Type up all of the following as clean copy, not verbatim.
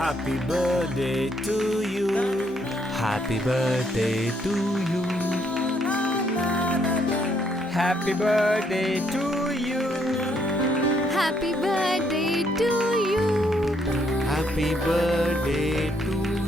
Happy birthday to you. Happy birthday to you. Happy birthday to you. Happy birthday to you. Happy birthday to you.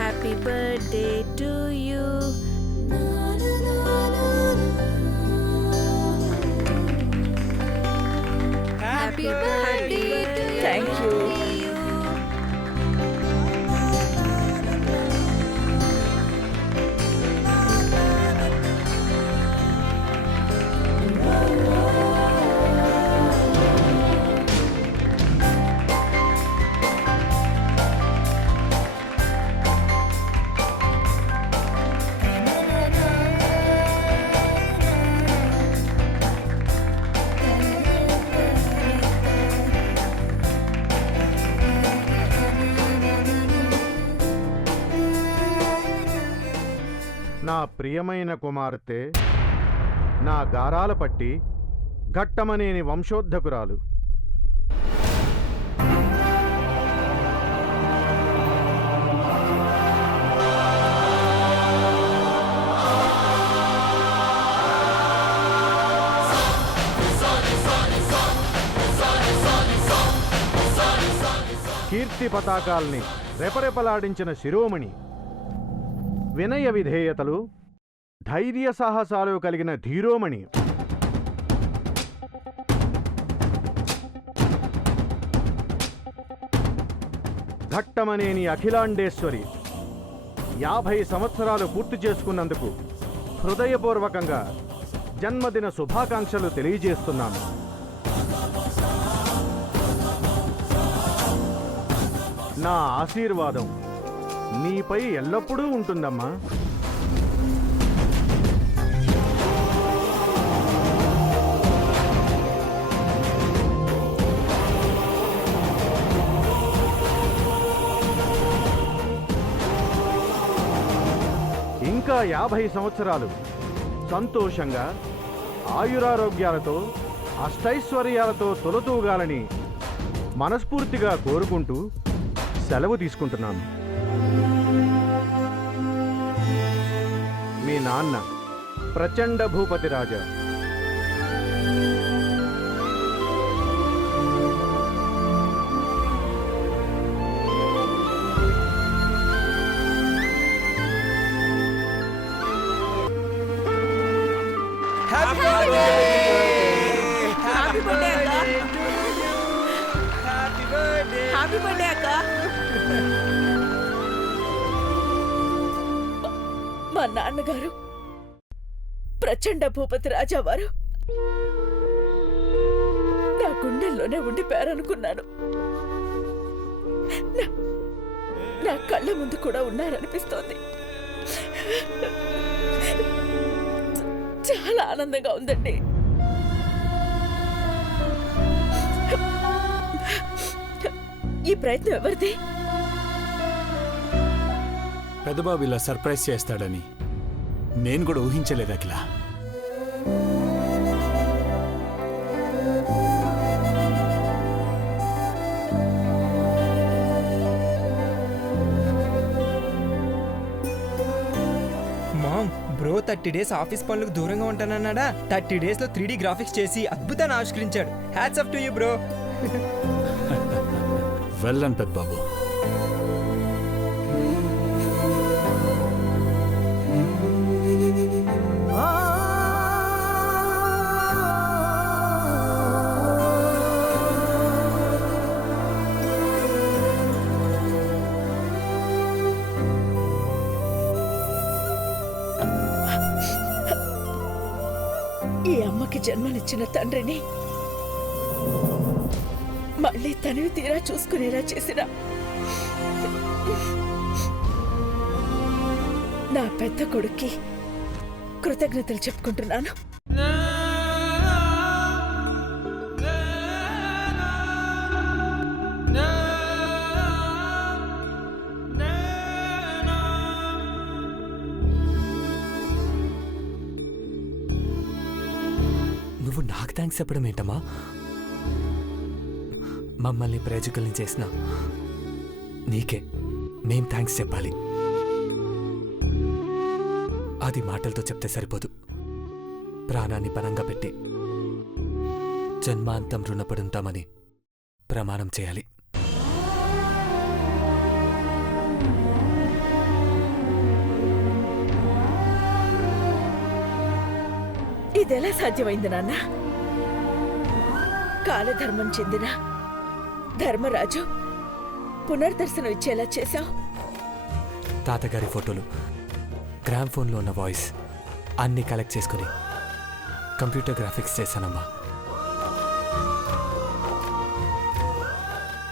Happy birthday to you. Happy birthday to you. Thank you. నా ప్రియమైన కుమార్తె, నా గారాల పట్టి, ఘట్టమనేని వంశోద్ధకురాలు. కీర్తి పతాకాల్ని రెపరెపలాడించిన శిరోమణి, వినయ విధేయతలు, ధైర్య సాహసాలు కలిగిన ధీరోమణి. ఘట్టమనేని అఖిలాండేశ్వరి 50 సంవత్సరాలు పూర్తి చేసుకున్నందుకు హృదయపూర్వకంగా జన్మదిన శుభాకాంక్షలు తెలియజేస్తున్నాను. నా ఆశీర్వాదం నీపై ఎల్లప్పుడూ ఉంటుందమ్మా. ఇంకా 50 సంవత్సరాలు సంతోషంగా, ఆయురారోగ్యాలతో, అష్టైశ్వర్యాలతో తొలతూగాలని మనస్ఫూర్తిగా కోరుకుంటూ సెలవు తీసుకుంటున్నాను. మీ నాన్న ప్రచండ భూపతి రాజా. హ్యాపీ బర్త్డే అక్క. మా నాన్నగారు ప్రచండ భూపతి రాజావారు నా గుండెల్లోనే ఉండిపోయారనుకున్నాను. నా కళ్ళ ముందు కూడా ఉన్నారనిపిస్తోంది. చాలా ఆనందంగా ఉందండి. ఈ ప్రయత్నం ఎవరిది? పెద్దబాబు ఇలా సర్ప్రైజ్ చేస్తాడని నేను కూడా ఊహించలేదు అఖిల. మామ్, బ్రో 30 days ఆఫీస్ పనులకు దూరంగా ఉంటానన్నాడా? 30 days లో 3D గ్రాఫిక్స్ చేసి అద్భుతాన్ని ఆవిష్కరించాడు. Hats off to you bro. Well done పెద్దబాబు. ఈ అమ్మకి జన్మనిచ్చిన తండ్రిని మళ్ళీ తనివి తీరా చూసుకునేలా చేసిన నా పెద్ద కొడుక్కి కృతజ్ఞతలు చెప్పుకుంటున్నాను. నువ్వు నాకు థ్యాంక్స్ చెప్పడం ఏంటమ్మా? మమ్మల్ని ప్రయోజకుల్ని చేసిన నీకే మేం థ్యాంక్స్ చెప్పాలి. అది మాటలతో చెప్తే సరిపోదు, ప్రాణాన్ని పణంగా పెట్టి జన్మాంతం రుణపడి ఉంటామని ప్రమాణం చేయాలి. ఇదెలా సాధ్యమైంది నాన్న? కాలధర్మం చెందిన ధర్మరాజు పునర్దర్శనం ఇచ్చేలా చేశావు. తాతగారి ఫోటోలు, గ్రామ్ ఫోన్లో ఉన్న వాయిస్ అన్నీ కలెక్ట్ చేసుకుని కంప్యూటర్ గ్రాఫిక్స్ చేశానమ్మా.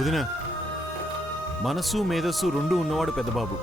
వదిన, మనసు మేధస్సు రెండూ ఉన్నవాడు పెద్దబాబు.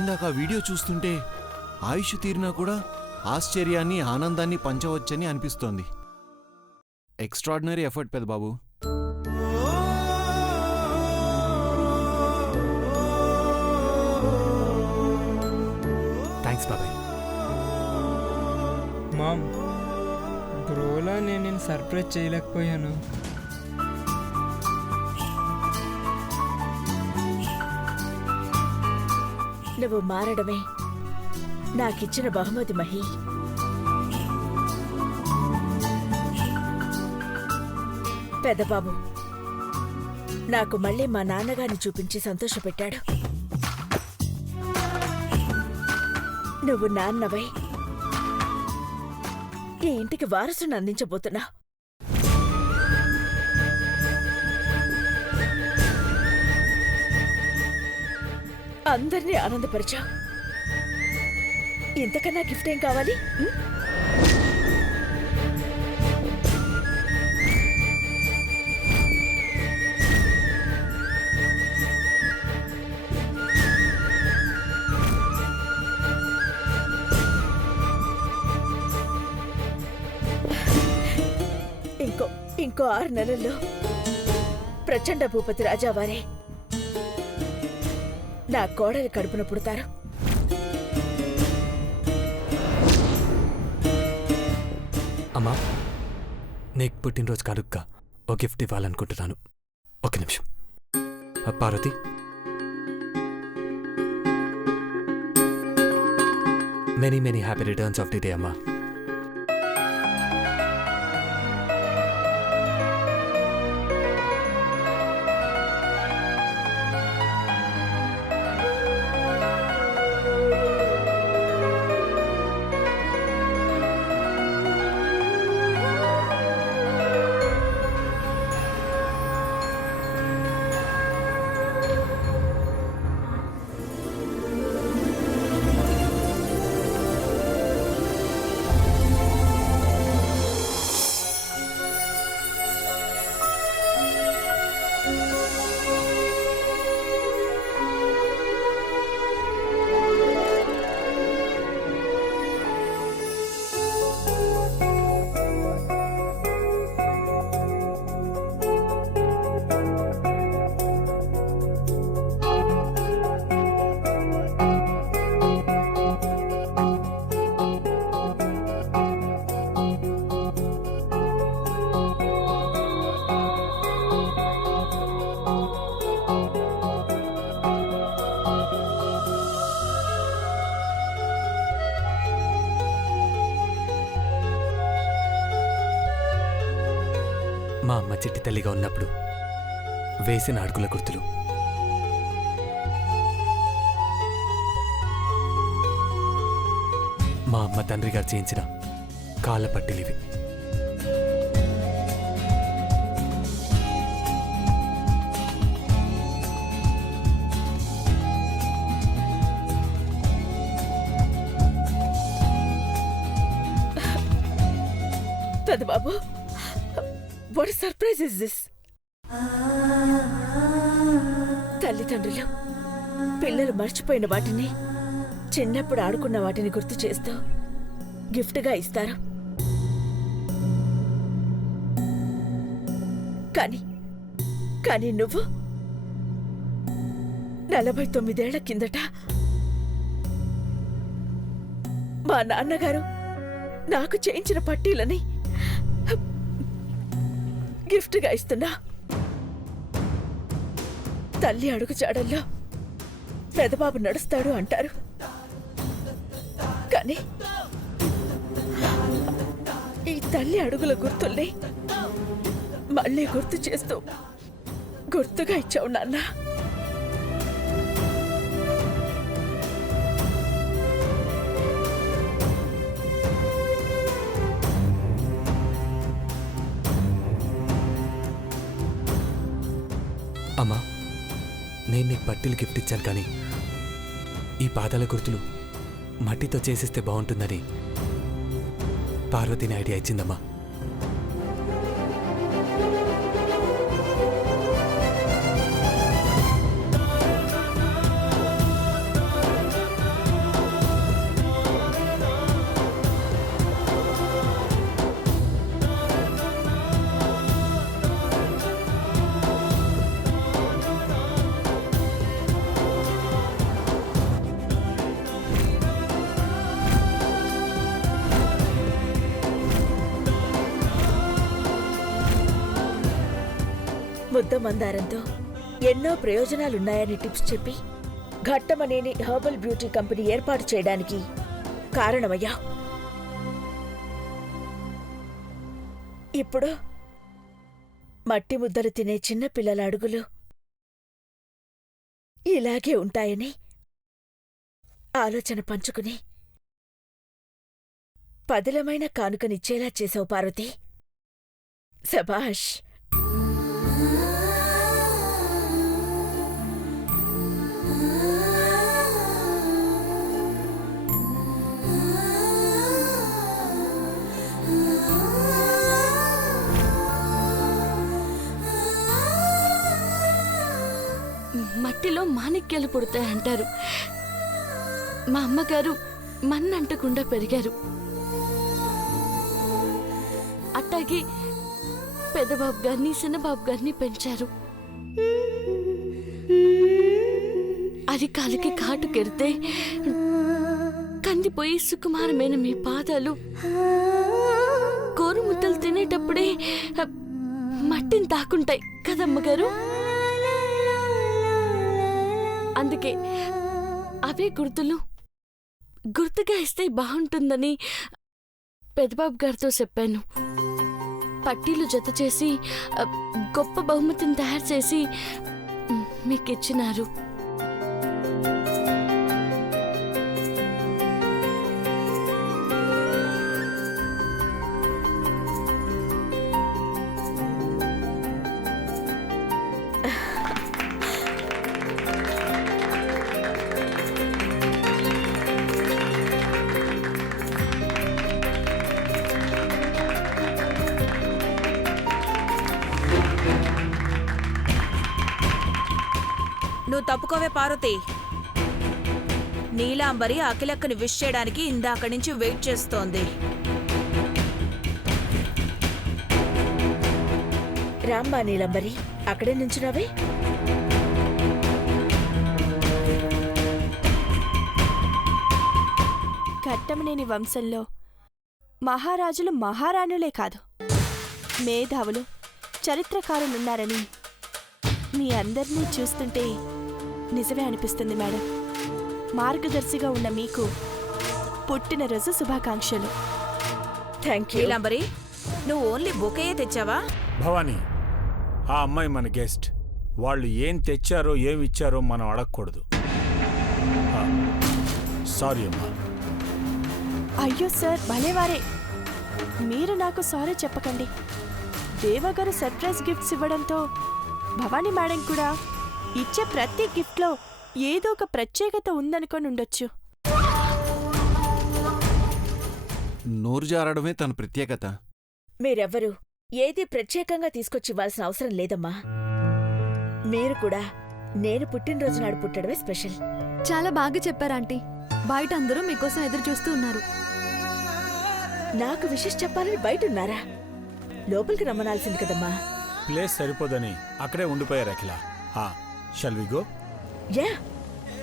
ఇందాక ఆ వీడియో చూస్తుంటే ఆయుష్ తీరినా కూడా ఆశ్చర్యాన్ని ఆనందాన్ని పంచవచ్చని అనిపిస్తోంది. ఎక్స్ట్రాడినరీ ఎఫర్ట్ పెద్దబాబు. థ్యాంక్స్ బాబాయ్. మామ్, బ్రోలా నేను సర్ప్రైజ్ చేయలేకపోయాను. నువ్వు మారడమే నాకిచ్చిన బహుమతి మహి. పెద్దబాబు నాకు మళ్ళీ మా నాన్నగారిని చూపించి సంతోషపెట్టాడు. నువ్వు నాన్నవై ఈ ఇంటికి వారసుని అందించబోతున్నా. అందరినీ ఆనందపరిచావు. ఇంతకన్నా గిఫ్ట్ ఏం కావాలి? ఇంకో 6 నెలల్లో ప్రచండ భూపతి రాజావారే నా కోడలి కడుపున పుడతారు. అమ్మా, నీకు పుట్టినరోజు కానుకగా ఓ గిఫ్ట్ ఇవ్వాలనుకుంటున్నాను. ఒక నిమిషం. Parvati, many many happy returns of the day అమ్మా. మా అమ్మ చిట్టి తల్లిగా ఉన్నప్పుడు వేసిన అడుగుల గుర్తులు, మా అమ్మ తండ్రి గారు చేయించిన కాళ్ళ పట్టిలివి. పెద్దబాబు, what a surprise is this? తల్లిదండ్రులు పిల్లలు మర్చిపోయిన వాటిని, చిన్నప్పుడు ఆడుకున్న వాటిని గుర్తు చేస్తూ గిఫ్ట్గా ఇస్తారు. కానీ నువ్వు 49 ఏళ్ల కిందట మా నాన్నగారు నాకు చేయించిన పట్టీలని గిఫ్ట్గా ఇస్తున్నా. తల్లి అడుగు జాడల్లో పెదబాబు నడుస్తాడు అంటారు, కానీ ఈ తల్లి అడుగుల గుర్తుల్ని మళ్ళీ గుర్తు చేస్తూ గుర్తుగా ఇచ్చావు నాన్న. అమ్మా, నేను నీకు పట్టీలు గిఫ్ట్ ఇచ్చాను, కానీ ఈ పాదాల గుర్తులు మట్టితో చేసిస్తే బాగుంటుందని పార్వతిని ఐడియా ఇచ్చిందమ్మా. ముద్ద మందారంతో ఎన్నో ప్రయోజనాలున్నాయని టిప్స్ చెప్పి ఘట్టమనేని హెర్బల్ బ్యూటీ కంపెనీ ఏర్పాటు చేయడానికి కారణమయ్యా. ఇప్పుడు మట్టి ముద్దలు తినే చిన్న పిల్లల అడుగులు ఇలాగే ఉంటాయని ఆలోచన పంచుకుని పదిలమైన కానుకనిచ్చేలా చేసావు పార్వతి. శభాష్. మట్టిలో మాణిక్యాలు పుడతాయంటారు. మా అమ్మగారు మన్నంటకుండా పెరిగారు. అట్టాగే పెద్దబాబు గారిని చిన్నబాబు గారిని పెంచారు. అరికాలికి కాటు కెడితే కందిపోయి సుకుమారమైన మీ పాదాలు కోరుముద్దలు తినేటప్పుడే మట్టిని తాకుంటాయి కదమ్మగారు. అందుకే అవే గుర్తుగా ఇస్తే బాగుంటుందని పెద్దబాబు గారితో చెప్పాను. పట్టీలు జత చేసి గొప్ప బహుమతిని తయారు చేసి మీకిచ్చినారు. నువ్వు తప్పుకోవే పార్వతి. నీలాంబరి అఖిలక్కని విష్ చేయడానికి ఇందాక నుంచి వెయిట్ చేస్తోంది. రామ్మా నీలంబరి, అక్కడే నుంచున్నావే. ఘట్టమనేని వంశంలో మహారాజులు మహారాణులే కాదు, మేధావులు చరిత్రకారులున్నారని మీ అందరినీ చూస్తుంటే నిజమే అనిపిస్తుంది మేడం. మార్గదర్శిగా ఉన్న మీకు పుట్టినరోజు శుభాకాంక్షలు. Thank you. నీలాంబరి, నువ్వు ఓన్లీ బొకేయే తెచ్చావా? భవానీ, ఆ అమ్మాయి మన గెస్ట్. వాళ్ళు ఏం తెచ్చారో ఏమి ఇచ్చారో మనం అడగకూడదు. సారీ అమ్మా. అయ్యో సార్, భలేవారే. మీరు నాకు సారీ చెప్పకండి. దేవగారు సర్ప్రైజ్ గిఫ్ట్స్ ఇవ్వడంతో భవానీ మేడం కూడా ఇచ్చే ప్రతి గిఫ్ట్లో ఏదో ఒక ప్రత్యేకత ఉందనుకొని ఉండొచ్చు. నోరు జారడమే తన ప్రత్యేకత. మీరెవ్వరూ ఏది ప్రత్యేకంగా తీసుకొచ్చివ్వాల్సిన అవసరం లేదమ్మా. మీరు కూడా నేను పుట్టినరోజు నాడు పుట్టడమే స్పెషల్. చాలా బాగా చెప్పారు ఆంటీ. బయట అందరూ మీకోసం ఎదురు చూస్తూ ఉన్నారు. నాకు విషెస్ చెప్పాలని బయటున్నారా? లోపలికి రమ్మనాల్సింది కదమ్మా. ప్లేస్ సరిపోదని అక్కడే ఉండిపోయారు Akhila. Shall we go? Yeah,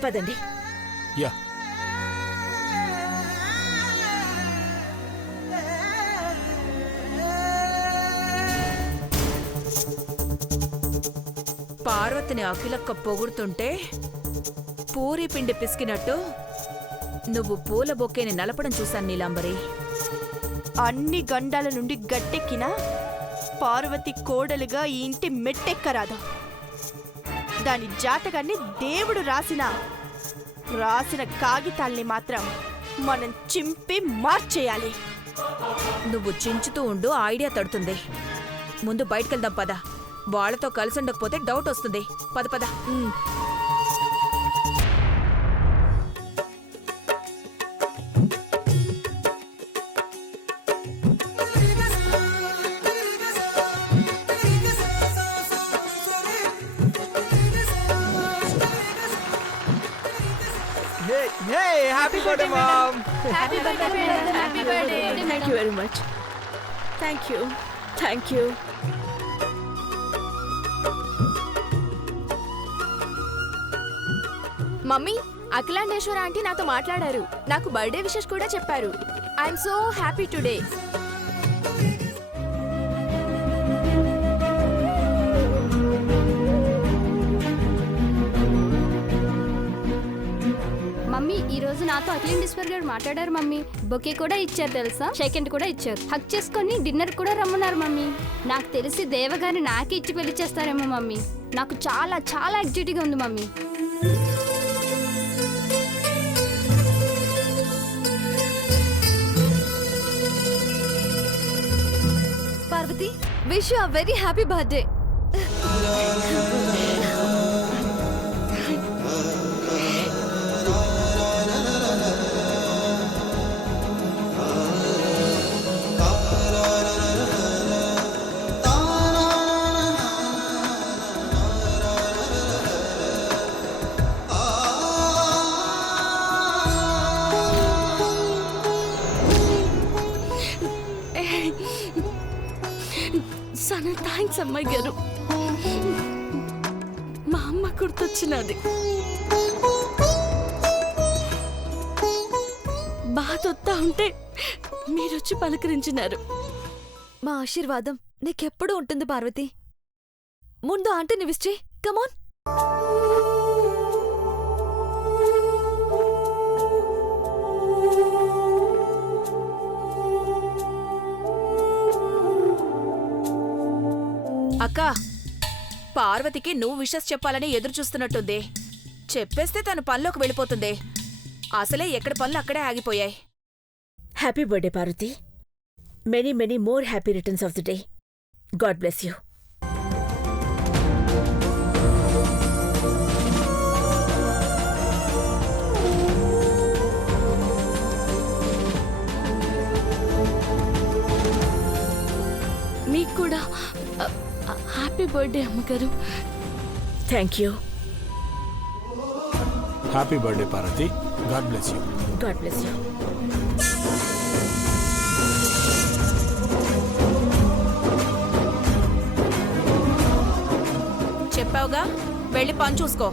పదండి. యా. పార్వతిని అఖిలక్క పొగుడుతుంటే పూరి పిండి పిసికినట్టు నువ్వు పూల బొక్కేని నలపడం చూశాను నీలాంబరి. అన్ని గండాల నుండి గట్టెక్కినా పార్వతి కోడలుగా ఈ ఇంటి మెట్టెక్కరాదు. దాని జాతకాన్ని దేవుడు రాసిన కాగితాల్ని మాత్రం మనం చింపి మార్చేయాలి. నువ్వు చించుతూ ఉండు, ఐడియా తడుతుంది. ముందు బయటకెళ్దాం పద. వాళ్ళతో కలిసి ఉండకపోతే డౌట్ వస్తుంది. పద పద. Happy birthday mom. Thank you very much. Thank you. Mummy, Akhilandeshwara aunty నాతో మాట్లాడారు. నాకు బర్త్డే విషెస్ కూడా చెప్పారు. I'm so happy today. Mummy, ఈ రోజు నాతో అఖిలేండేశ్వర్ గారు మాట్లాడారు మమ్మీ. బొకే కూడా ఇచ్చారు తెలుసా, సెకండ్ కూడా ఇచ్చారు. హక్ చేసుకొని డిన్నర్ కూడా రమ్మన్నారు మమ్మీ. నాకు తెలిసి దేవగారిని నాకే ఇచ్చి పెళ్లి చేస్తారేమో మమ్మీ. నాకు చాలా చాలా ఎగ్జైటింగ్గా ఉంది mummy. Parvati, wish you a very happy birthday. చాలా థ్యాంక్స్ అమ్మాయి గారు. మా అమ్మ గుర్తొచ్చినది. బాధొత్తా ఉంటే మీరొచ్చి పలకరించినారు. మా ఆశీర్వాదం నీకెప్పుడు ఉంటుంది పార్వతి. ముందు ఆంటీని విష్ చేయి. కమాన్. అక్క, పార్వతికి నువ్వు విషెస్ చెప్పాలని ఎదురు చూస్తున్నట్టుంది. చెప్పేస్తే తన పనిలోకి వెళ్ళిపోతుంది. అసలే ఎక్కడి పనులు అక్కడే ఆగిపోయాయి. Happy birthday Parvathi. Many more happy returns of the day. God bless you. మీకు కూడా హ్యాపీ బర్త్డే అమ్మగారు. Thank you. Happy birthday Parvathi. God bless you. God bless you. చెప్పావుగా, వెళ్ళి పని చూసుకో.